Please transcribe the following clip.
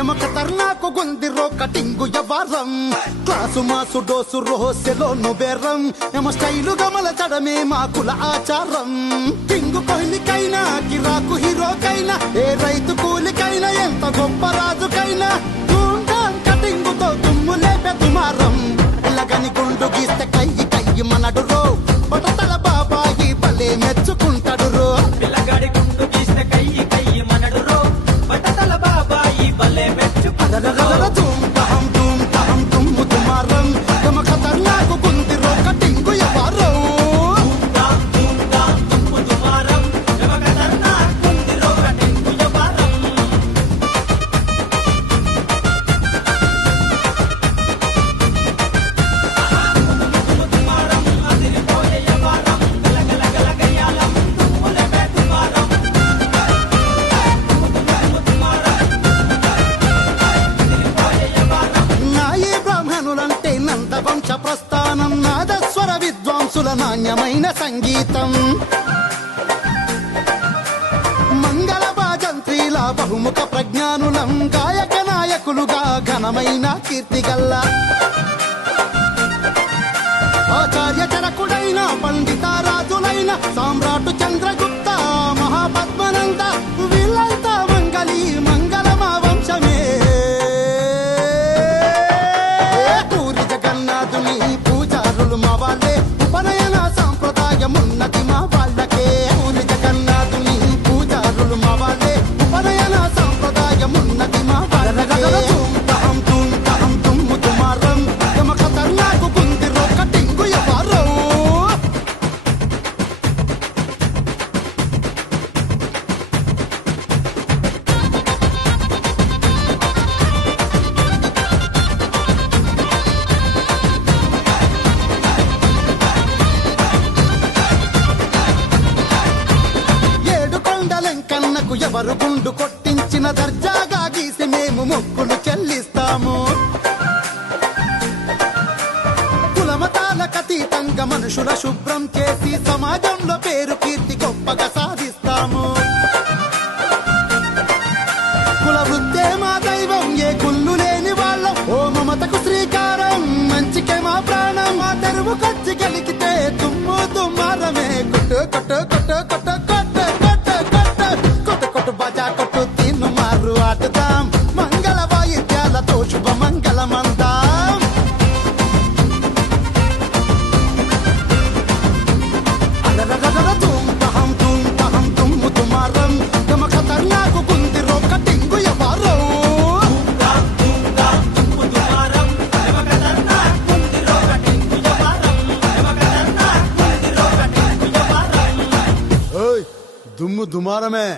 ఎమ ఖతర్నాకు గుందిరో కటింగు యవారం క్లాసు మాసు డోసు రోసెలో నుబెరం ఎమ స్టైలు గమల చడమే మాకుల ఆచారం కింగు కోహ్లికైనా కిరాకు హీరోకైనా ఏ రైతు కూలికైనా ఎంత గొప్ప రాజుకైనా కటింగుతో తుమ్ము లేపే తుమారం ఇలాగని గుండు గీస్తే కయ్యి కయ్యి మనడు రో బటతల బాబాయి భలే మెచ్చుకుంటాడు రో పిల్లగాడి గుండు గీస్తే కయ్యి కయ్యి మనడు రో బటతల బాబాయి భలే మెచ్చుకుంటాడు ధూమ్ తహం తుమ్ము తుమారం గమ ఖతర్నాకు గుందిరో కటింగు యవారం తుమ్ము తుమారం గమ ఖతర్నాకు గుందిరో కటింగు యవారం వంశ ప్రస్థానం నాదస్వర విద్వాంసుల నాణ్యమైన సంగీతం మంగళ భాజంత్రీల బహుముఖ ప్రజ్ఞానులం గాయక నాయకులుగా ఘనమైన కీర్తిగల్ల ఆచార్య చరకుడైన పండిత రాజులైన సామ్రాటు చంద్రగుప్త మహాపద్మనంద వీళ్ళంతా మంగళి మంగళమా వంశమే జగన్నాథుని పూజారులు మా వాళ్ళే ఉపనయన సాంప్రదాయమున్నది మా వాళ్ళకే పూరి జగన్నాథుని పూజారులు మా వాళ్ళే ఉపనయన సాంప్రదాయమున్నది మా వాళ్ళకే ధూమ్ తహం తుమ్ము తుమారం గమ ఖతర్నాకు గుందిరో కటింగు యవారం కన్నకు ఎవరు గుండు కొట్టించిన దర్జాగా గీసి మేము మొక్కులు చెల్లిస్తాము కులమతాలకు అతీతంగా మనుషుల శుభ్రం చేసి సమాజంలో పేరు కీర్తి గొప్పగా సాధిస్తాము కుల వృత్తే మా దైవం ఏ కుళ్ళు లేని వాళ్ళం ఓ మమతకు శ్రీకారం మంచికే మా ప్రాణం మా తెరువు కచ్చి గెలికితే తుమ్ము తుమ్మారమే కొట్టు కొట్టు కొట్టు కొట్టు బజా కొట్టు తిన్ను మారు ఆటుదాం మంగళ వాయిద్యాలతో శుభ మంగళమందాం ధూమ్ తహం తుమ్ము తుమారం గమ ఖతర్నాకు గుందిరో కటింగు యవారం తుమ్ము తుమారం గమ ఖతర్నాకు గుందిరో కటింగు యవారం గమ ఖతర్నాకు గుందిరో కటింగు యవారం ఓయ్ దుమ్ము దుమారమే